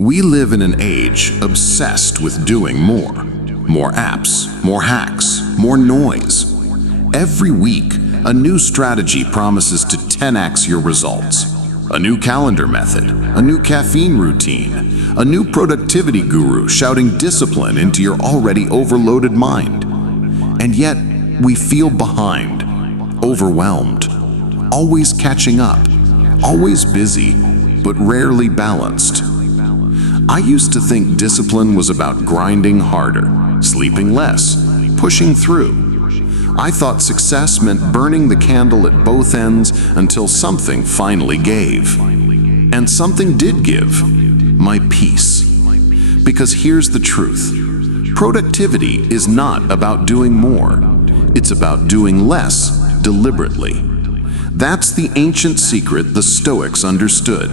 We live in an age obsessed with doing more. More apps, more hacks, more noise. Every week, a new strategy promises to 10x your results. A new calendar method, a new caffeine routine, a new productivity guru shouting discipline into your already overloaded mind. And yet, we feel behind, overwhelmed, always catching up, always busy, but rarely balanced. I used to think discipline was about grinding harder, sleeping less, pushing through. I thought success meant burning the candle at both ends until something finally gave. And something did give: my peace. Because here's the truth. Productivity is not about doing more. It's about doing less deliberately. That's the ancient secret the Stoics understood.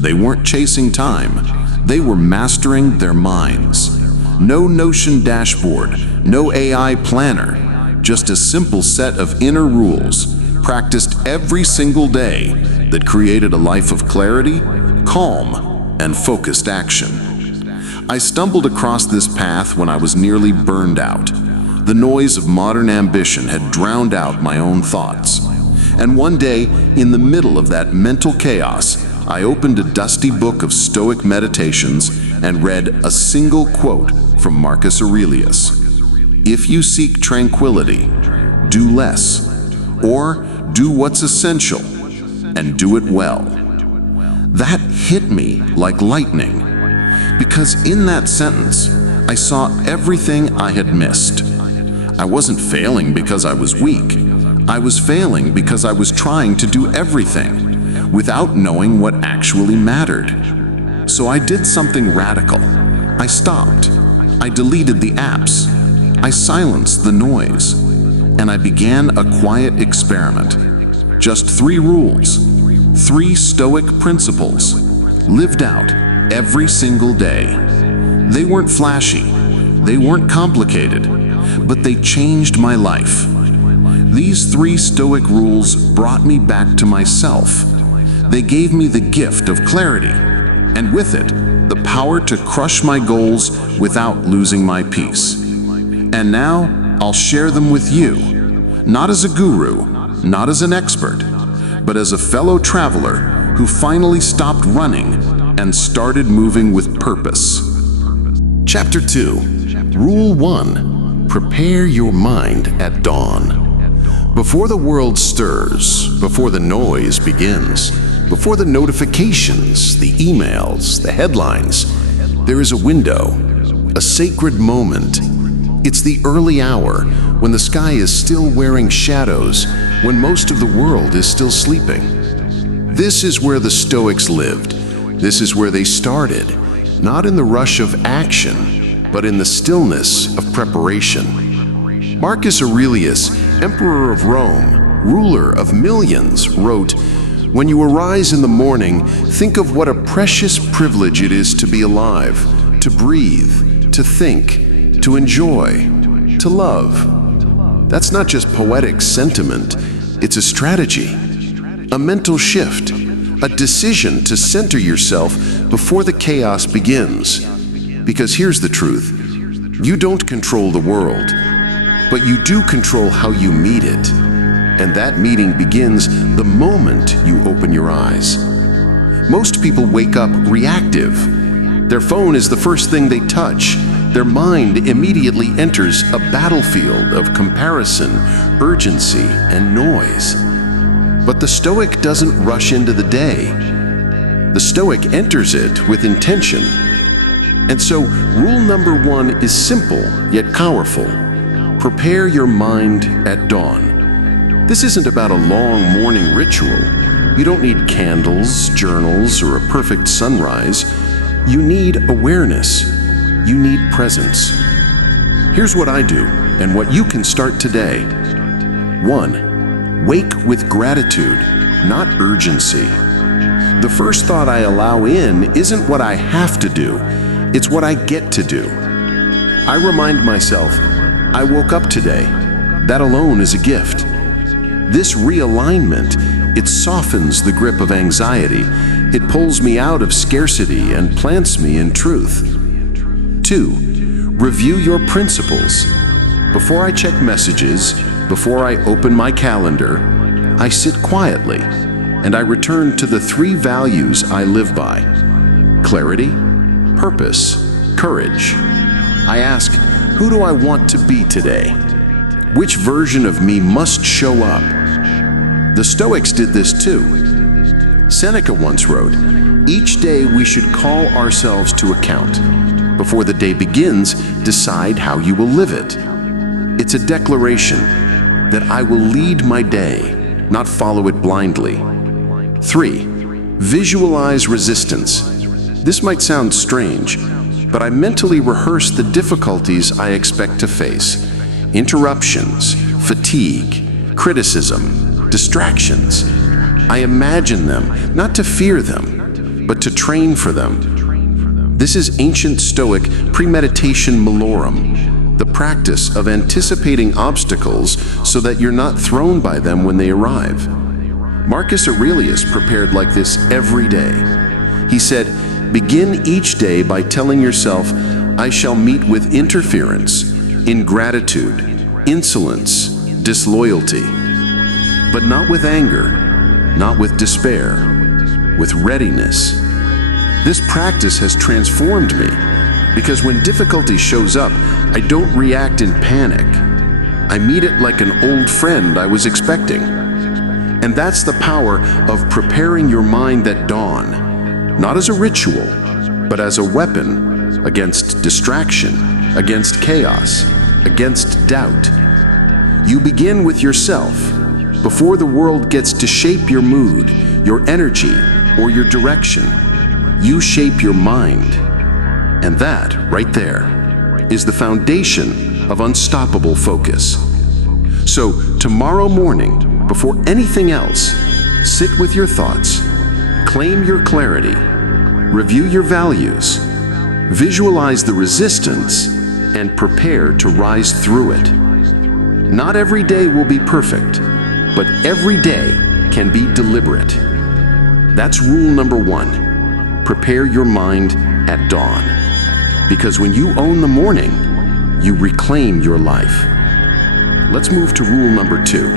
They weren't chasing time. They were mastering their minds. No Notion dashboard, no AI planner, just a simple set of inner rules practiced every single day that created a life of clarity, calm, and focused action. I stumbled across this path when I was nearly burned out. The noise of modern ambition had drowned out my own thoughts. And one day, in the middle of that mental chaos, I opened a dusty book of Stoic meditations and read a single quote from Marcus Aurelius. If you seek tranquility, do less, or do what's essential, and do it well. That hit me like lightning, because in that sentence, I saw everything I had missed. I wasn't failing because I was weak. I was failing because I was trying to do everything without knowing what actually mattered. So I did something radical. I stopped. I deleted the apps. I silenced the noise. And I began a quiet experiment. Just 3 rules, 3 Stoic principles, lived out every single day. They weren't flashy. They weren't complicated, but they changed my life. These 3 Stoic rules brought me back to myself. They gave me the gift of clarity, and with it, the power to crush my goals without losing my peace. And now, I'll share them with you, not as a guru, not as an expert, but as a fellow traveler who finally stopped running and started moving with purpose. Chapter 2. Rule 1. Prepare your mind at dawn. Before the world stirs, before the noise begins, before the notifications, the emails, the headlines, there is a window, a sacred moment. It's the early hour when the sky is still wearing shadows, when most of the world is still sleeping. This is where the Stoics lived. This is where they started, not in the rush of action, but in the stillness of preparation. Marcus Aurelius, Emperor of Rome, ruler of millions, wrote, "When you arise in the morning, think of what a precious privilege it is to be alive, to breathe, to think, to enjoy, to love." That's not just poetic sentiment, it's a strategy, a mental shift, a decision to center yourself before the chaos begins. Because here's the truth, you don't control the world, but you do control how you meet it. And that meeting begins the moment you open your eyes. Most people wake up reactive. Their phone is the first thing they touch. Their mind immediately enters a battlefield of comparison, urgency, and noise. But the Stoic doesn't rush into the day. The Stoic enters it with intention. And so, rule number 1 is simple yet powerful. Prepare your mind at dawn. This isn't about a long morning ritual. You don't need candles, journals, or a perfect sunrise. You need awareness. You need presence. Here's what I do, and what you can start today. 1. Wake with gratitude, not urgency. The first thought I allow in isn't what I have to do, it's what I get to do. I remind myself, I woke up today. That alone is a gift. This realignment, it softens the grip of anxiety, It pulls me out of scarcity and plants me in truth. 2. Review your principles. Before I check messages, before I open my calendar, I sit quietly and I return to the 3 values I live by: clarity, purpose, courage. I ask, who do I want to be today? Which version of me must show up? The Stoics did this too. Seneca once wrote, "Each day we should call ourselves to account. Before the day begins, decide how you will live it." It's a declaration that I will lead my day, not follow it blindly. 3. Visualize resistance. This might sound strange, but I mentally rehearse the difficulties I expect to face: interruptions, fatigue, criticism, distractions. I imagine them, not to fear them, but to train for them. This is ancient Stoic premeditation malorum, the practice of anticipating obstacles so that you're not thrown by them when they arrive. Marcus Aurelius prepared like this every day. He said, "Begin each day by telling yourself, I shall meet with interference, ingratitude, insolence, disloyalty, but not with anger, not with despair, with readiness." This practice has transformed me because when difficulty shows up, I don't react in panic. I meet it like an old friend I was expecting. And that's the power of preparing your mind at dawn, not as a ritual, but as a weapon against distraction, against chaos, against doubt. You begin with yourself before the world gets to shape your mood, your energy, or your direction. You shape your mind. And that, right there, is the foundation of unstoppable focus. So, tomorrow morning, before anything else, sit with your thoughts, claim your clarity, review your values, visualize the resistance, and prepare to rise through it. Not every day will be perfect, but every day can be deliberate. That's rule number 1. Prepare your mind at dawn. Because when you own the morning, you reclaim your life. Let's move to rule number 2,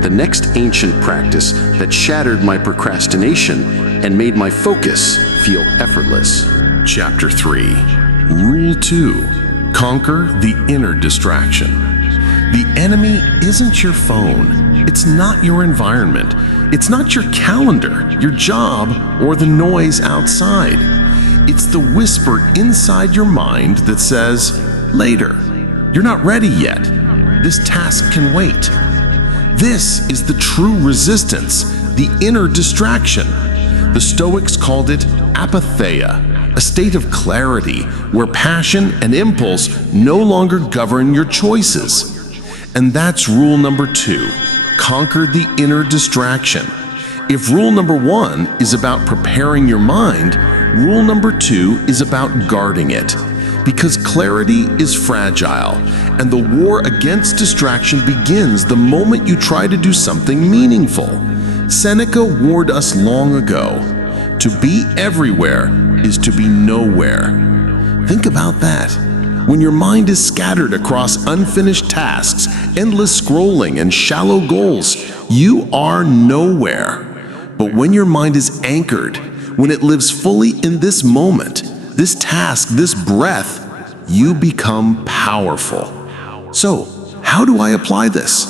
the next ancient practice that shattered my procrastination and made my focus feel effortless. Chapter 3, Rule 2, Conquer the inner distraction. The enemy isn't your phone. It's not your environment. It's not your calendar, your job, or the noise outside. It's the whisper inside your mind that says, "Later. You're not ready yet. This task can wait." This is the true resistance, the inner distraction. The Stoics called it apatheia, a state of clarity where passion and impulse no longer govern your choices. And that's rule number 2, conquer the inner distraction. If rule number 1 is about preparing your mind, rule number 2 is about guarding it. Because clarity is fragile, and the war against distraction begins the moment you try to do something meaningful. Seneca warned us long ago, to be everywhere is to be nowhere. Think about that. When your mind is scattered across unfinished tasks, endless scrolling, and shallow goals, you are nowhere. But when your mind is anchored, when it lives fully in this moment, this task, this breath, you become powerful. So, how do I apply this?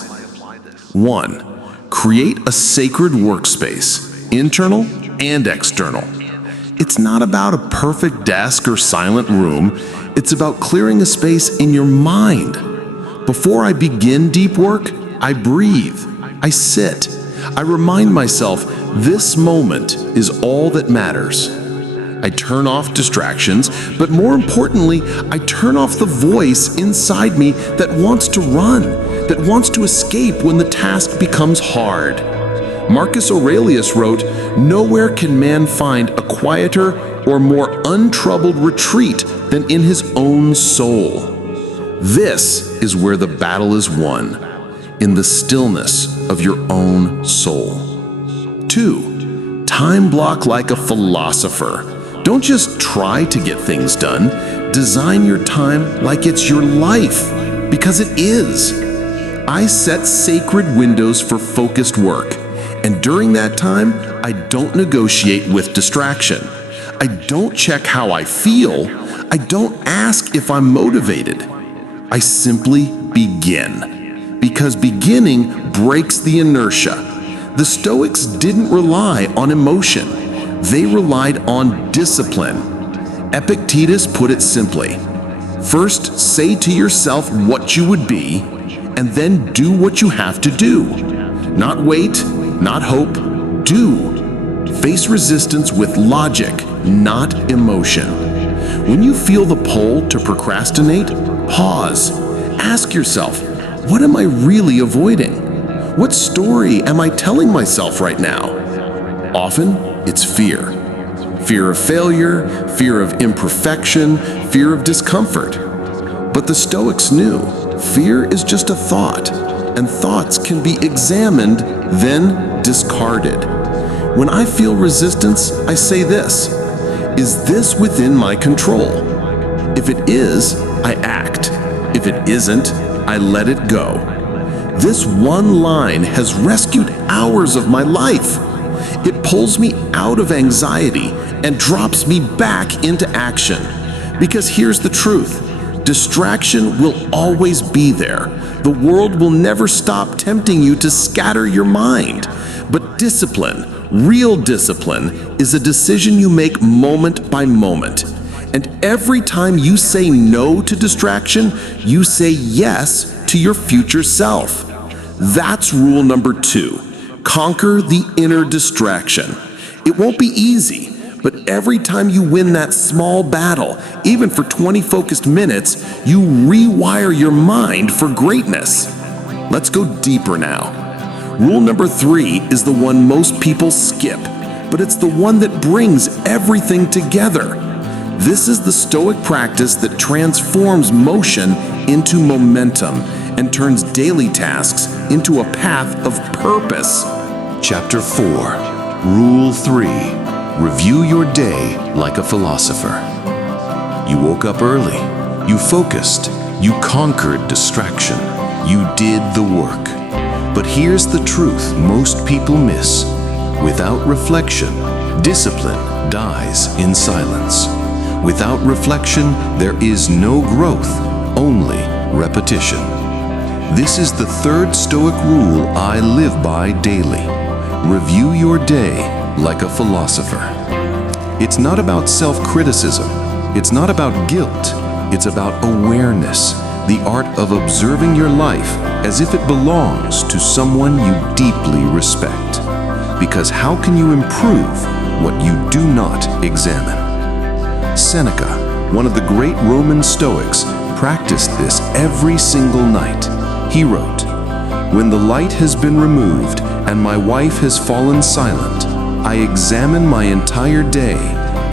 1. Create a sacred workspace, internal and external. It's not about a perfect desk or silent room. It's about clearing a space in your mind. Before I begin deep work, I breathe, I sit, I remind myself this moment is all that matters. I turn off distractions, but more importantly, I turn off the voice inside me that wants to run, that wants to escape when the task becomes hard. Marcus Aurelius wrote, "Nowhere can man find a quieter or more untroubled retreat than in his own soul." This is where the battle is won, in the stillness of your own soul. 2. Time block like a philosopher. Don't just try to get things done. Design your time like it's your life, because it is. I set sacred windows for focused work, and during that time, I don't negotiate with distraction. I don't check how I feel. I don't ask if I'm motivated. I simply begin, because beginning breaks the inertia. The Stoics didn't rely on emotion. They relied on discipline. Epictetus put it simply: first say to yourself what you would be, and then do what you have to do. Not wait, not hope, do. Face resistance with logic, not emotion. When you feel the pull to procrastinate, pause. Ask yourself, what am I really avoiding? What story am I telling myself right now? Often, it's fear. Fear of failure, fear of imperfection, fear of discomfort. But the Stoics knew fear is just a thought, and thoughts can be examined, then discarded. When I feel resistance, I say this: is this within my control? If it is, I act. If it isn't, I let it go. This one line has rescued hours of my life. It pulls me out of anxiety and drops me back into action. Because here's the truth: distraction will always be there. The world will never stop tempting you to scatter your mind. But discipline, real discipline, is a decision you make moment by moment. And every time you say no to distraction, you say yes to your future self. That's rule number 2. Conquer the inner distraction. It won't be easy, but every time you win that small battle, even for 20 focused minutes, you rewire your mind for greatness. Let's go deeper now. Rule number 3 is the one most people skip, but it's the one that brings everything together. This is the Stoic practice that transforms motion into momentum and turns daily tasks into a path of purpose. Chapter 4, Rule 3. Review your day like a philosopher. You woke up early. You focused. You conquered distraction. You did the work. But here's the truth most people miss. Without reflection, discipline dies in silence. Without reflection, there is no growth, only repetition. This is the third Stoic rule I live by daily. Review your day like a philosopher. It's not about self-criticism. It's not about guilt. It's about awareness, the art of observing your life as if it belongs to someone you deeply respect. Because how can you improve what you do not examine? Seneca, one of the great Roman Stoics, practiced this every single night. He wrote, "When the light has been removed and my wife has fallen silent, I examine my entire day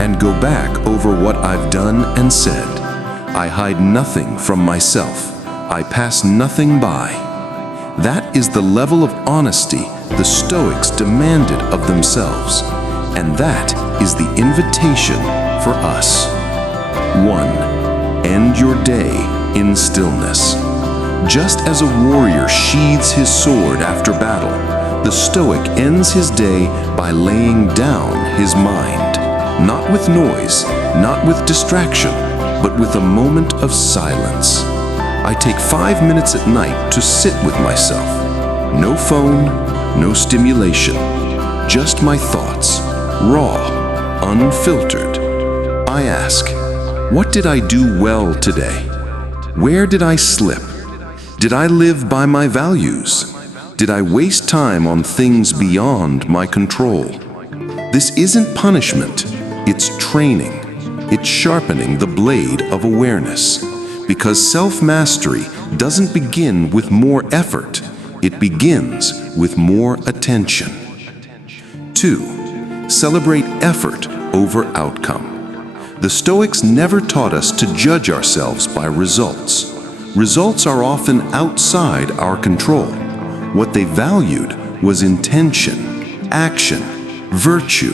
and go back over what I've done and said. I hide nothing from myself. I pass nothing by." That is the level of honesty the Stoics demanded of themselves, and that is the invitation for us. 1. End your day in stillness. Just as a warrior sheathes his sword after battle, the Stoic ends his day by laying down his mind, not with noise, not with distraction, but with a moment of silence. I take 5 minutes at night to sit with myself. No phone, no stimulation, just my thoughts, raw, unfiltered. I ask, what did I do well today? Where did I slip? Did I live by my values? Did I waste time on things beyond my control? This isn't punishment, it's training. It's sharpening the blade of awareness. Because self-mastery doesn't begin with more effort, it begins with more attention. 2. Celebrate effort over outcome. The Stoics never taught us to judge ourselves by results. Results are often outside our control. What they valued was intention, action, virtue.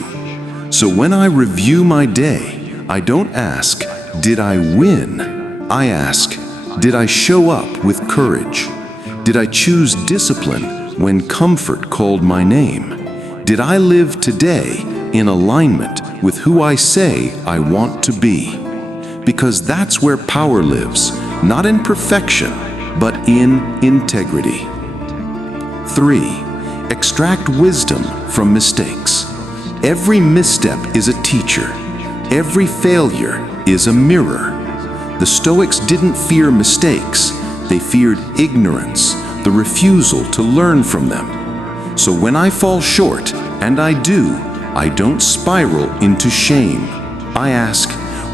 So when I review my day, I don't ask, did I win? I ask, did I show up with courage? Did I choose discipline when comfort called my name? Did I live today in alignment with who I say I want to be? Because that's where power lives, not in perfection, but in integrity. 3. Extract wisdom from mistakes. Every misstep is a teacher. Every failure is a mirror. The Stoics didn't fear mistakes. They feared ignorance, the refusal to learn from them. So when I fall short, and I do, I don't spiral into shame. I ask,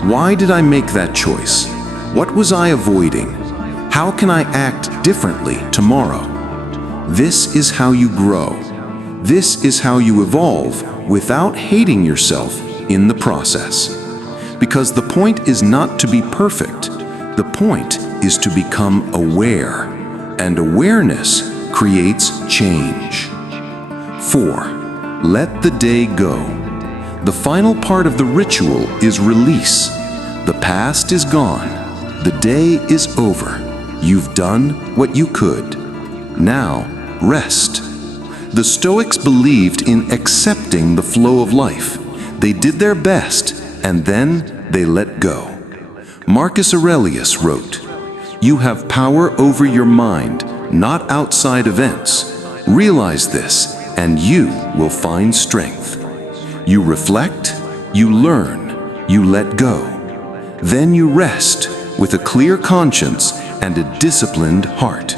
why did I make that choice? What was I avoiding? How can I act differently tomorrow? This is how you grow. This is how you evolve without hating yourself in the process. Because the point is not to be perfect. The point is to become aware. And awareness creates change. 4. Let the day go. The final part of the ritual is release. The past is gone. The day is over. You've done what you could. Now, rest. The Stoics believed in accepting the flow of life. They did their best, and then they let go. Marcus Aurelius wrote, "You have power over your mind, not outside events. Realize this, and you will find strength." You reflect, you learn, you let go. Then you rest with a clear conscience and a disciplined heart.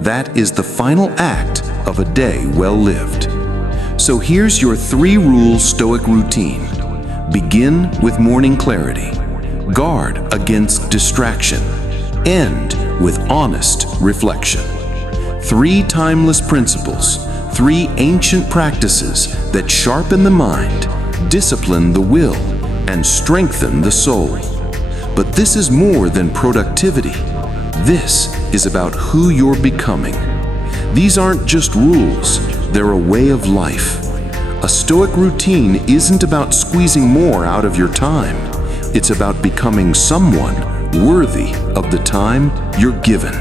That is the final act of a day well lived. So here's your 3-rule Stoic routine. Begin with morning clarity. Guard against distraction. End with honest reflection. 3 timeless principles, 3 ancient practices that sharpen the mind, discipline the will, and strengthen the soul. But this is more than productivity. This is about who you're becoming. These aren't just rules, they're a way of life. A Stoic routine isn't about squeezing more out of your time. It's about becoming someone worthy of the time you're given.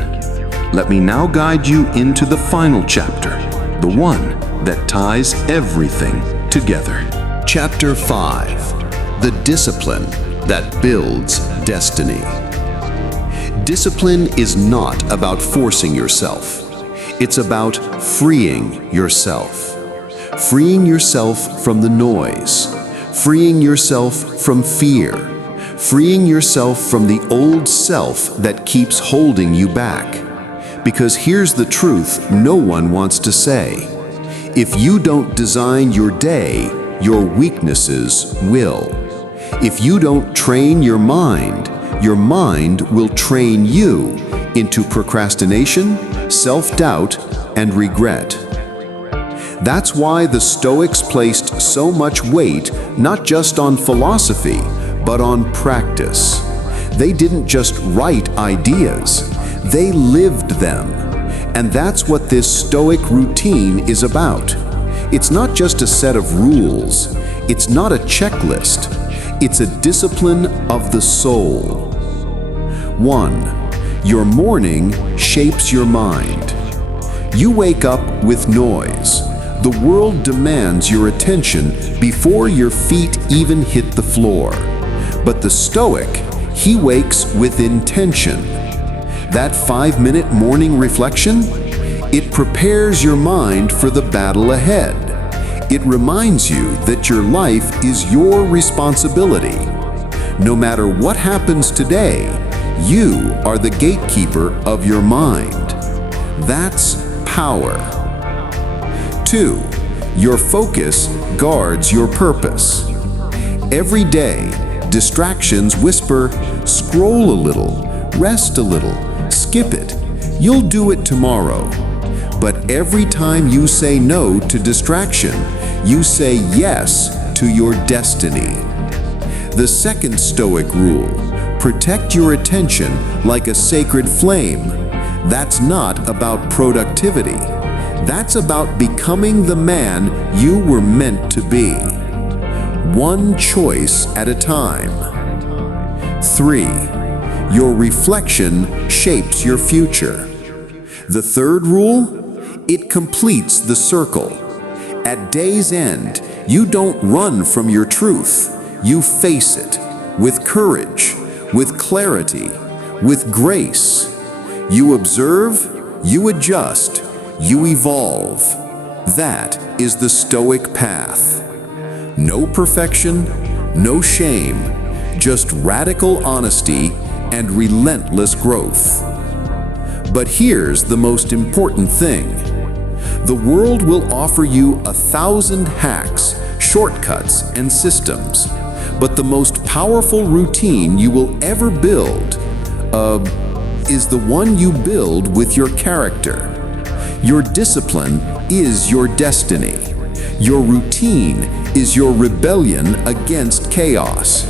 Let me now guide you into the final chapter, the one that ties everything together. Chapter 5. The Discipline That Builds Destiny. Discipline is not about forcing yourself. It's about freeing yourself. Freeing yourself from the noise. Freeing yourself from fear. Freeing yourself from the old self that keeps holding you back. Because here's the truth no one wants to say. If you don't design your day, your weaknesses will. If you don't train your mind will train you into procrastination, self-doubt, and regret. That's why the Stoics placed so much weight not just on philosophy, but on practice. They didn't just write ideas, they lived them. And that's what this Stoic routine is about. It's not just a set of rules, it's not a checklist, it's a discipline of the soul. 1. Your morning shapes your mind. You wake up with noise. The world demands your attention before your feet even hit the floor. But the Stoic, he wakes with intention. That 5-minute morning reflection, it prepares your mind for the battle ahead. It reminds you that your life is your responsibility. No matter what happens today, you are the gatekeeper of your mind. That's power. 2. Your focus guards your purpose. Every day, distractions whisper, scroll a little, rest a little, skip it, you'll do it tomorrow. But every time you say no to distraction, you say yes to your destiny. The second Stoic rule, protect your attention like a sacred flame. That's not about productivity. That's about becoming the man you were meant to be. One choice at a time. 3. Your reflection shapes your future. The third rule, it completes the circle. At day's end, you don't run from your truth. You face it with courage, with clarity, with grace. You observe, you adjust, you evolve. That is the Stoic path. No perfection, no shame, just radical honesty and relentless growth. But here's the most important thing. The world will offer you 1,000 hacks, shortcuts, and systems. But the most powerful routine you will ever build is the one you build with your character. Your discipline is your destiny. Your routine is your rebellion against chaos.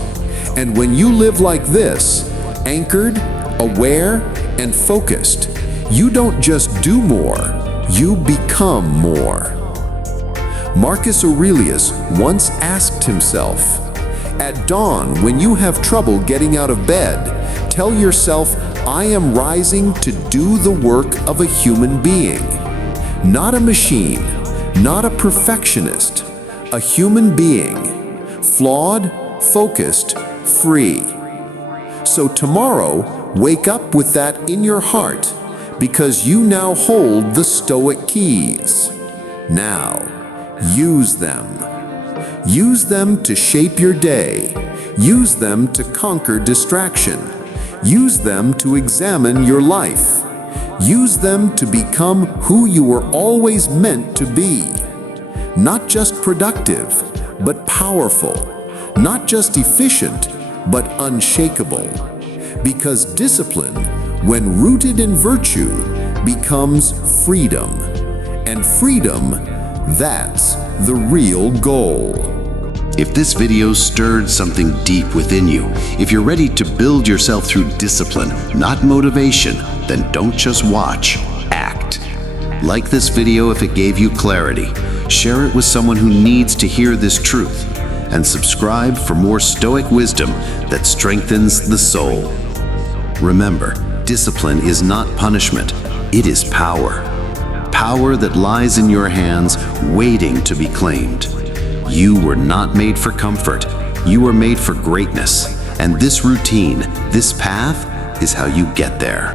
And when you live like this, anchored, aware, and focused, you don't just do more, you become more. Marcus Aurelius once asked himself, "At dawn, when you have trouble getting out of bed, tell yourself, I am rising to do the work of a human being. Not a machine, not a perfectionist, a human being, flawed, focused, free." So tomorrow, wake up with that in your heart, because you now hold the Stoic keys. Now, use them. Use them to shape your day. Use them to conquer distraction. Use them to examine your life. Use them to become who you were always meant to be. Not just productive, but powerful. Not just efficient, but unshakable. Because discipline, when rooted in virtue, becomes freedom. And freedom, that's the real goal. If this video stirred something deep within you, if you're ready to build yourself through discipline, not motivation, then don't just watch, act. Like this video if it gave you clarity. Share it with someone who needs to hear this truth. And subscribe for more Stoic wisdom that strengthens the soul. Remember, discipline is not punishment, it is power. Power that lies in your hands, waiting to be claimed. You were not made for comfort. You were made for greatness. And this routine, this path, is how you get there.